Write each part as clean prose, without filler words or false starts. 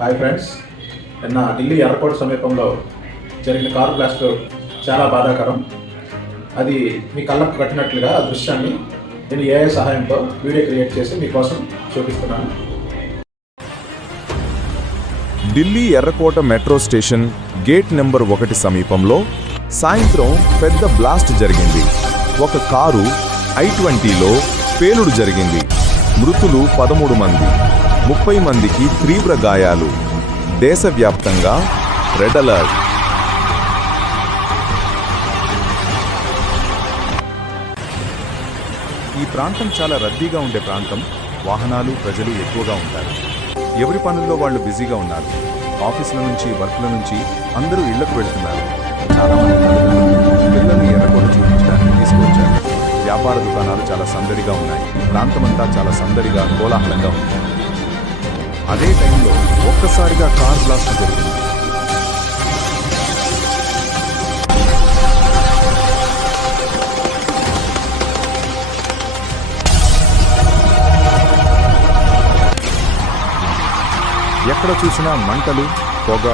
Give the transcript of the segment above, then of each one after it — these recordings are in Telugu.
హాయ్ ఫ్రెండ్స్, నిన్న ఢిల్లీ ఎయిర్పోర్ట్ సమీపంలో జరిగిన కారు బ్లాస్ట్ చాలా బాధాకరం. అది మీ కళ్ళకు కట్టినట్లుగా ఆ దృశ్యాన్ని నేను ఏఐ సహాయంతో వీడియో క్రియేట్ చేసి మీకోసం చూపిస్తున్నాను. ఢిల్లీ ఎర్రకోట మెట్రో స్టేషన్ గేట్ నెంబర్ 1 సమీపంలో సాయంత్రం పెద్ద బ్లాస్ట్ జరిగింది. ఒక కారు I-20లో పేలుడు జరిగింది. మృతులు 13 మంది, 30 మందికి తీవ్ర గాయాలు. దేశవ్యాప్తంగా రెడ్ అలర్ట్. ఈ ప్రాంతం చాలా రద్దీగా ఉండే ప్రాంతం. వాహనాలు, ప్రజలు ఎక్కువగా ఉంటారు. ఎవరి పనుల్లో వాళ్ళు బిజీగా ఉన్నారు. ఆఫీసుల నుంచి, వర్క్ల నుంచి అందరూ ఇళ్లకు వెళ్తున్నారు. చాలా మంది తల్లిదండ్రులు పిల్లల్ని ఎర్రకోట చూపించడానికి తీసుకొచ్చారు. వ్యాపార దుకాణాలు చాలా సందడిగా ఉన్నాయి. ప్రాంతమంతా చాలా సందడిగా, కోలాహలంగా ఉంది. అదే టైంలో ఒక్కసారిగా కార్ బ్లాస్ట్ జరిగింది. ఎక్కడ చూసినా మంటలు, పొగ,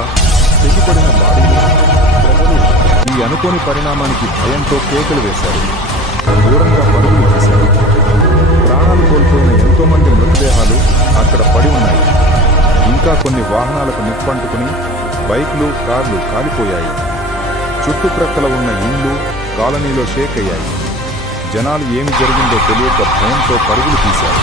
తెగిపడిన బాడీలు. ప్రజలు ఈ అనుకోని పరిణామానికి భయంతో కేకలు వేశారు. దూరంగా పరుగులు తీశారు. ప్రాణాలు కోల్పోయిన ఎంతోమంది మృతదేహాలు అక్కడ పడి ఉన్నాయి. ఇంకా కొన్ని వాహనాలకు నిప్పంటుకుని బైక్లు, కార్లు కాలిపోయాయి. చుట్టుప్రక్కల ఉన్న ఇళ్ళు, కాలనీలో షేక్ అయ్యాయి. జనాలు ఏమి జరిగిందో తెలియక భయంతో పరుగులు తీశారు.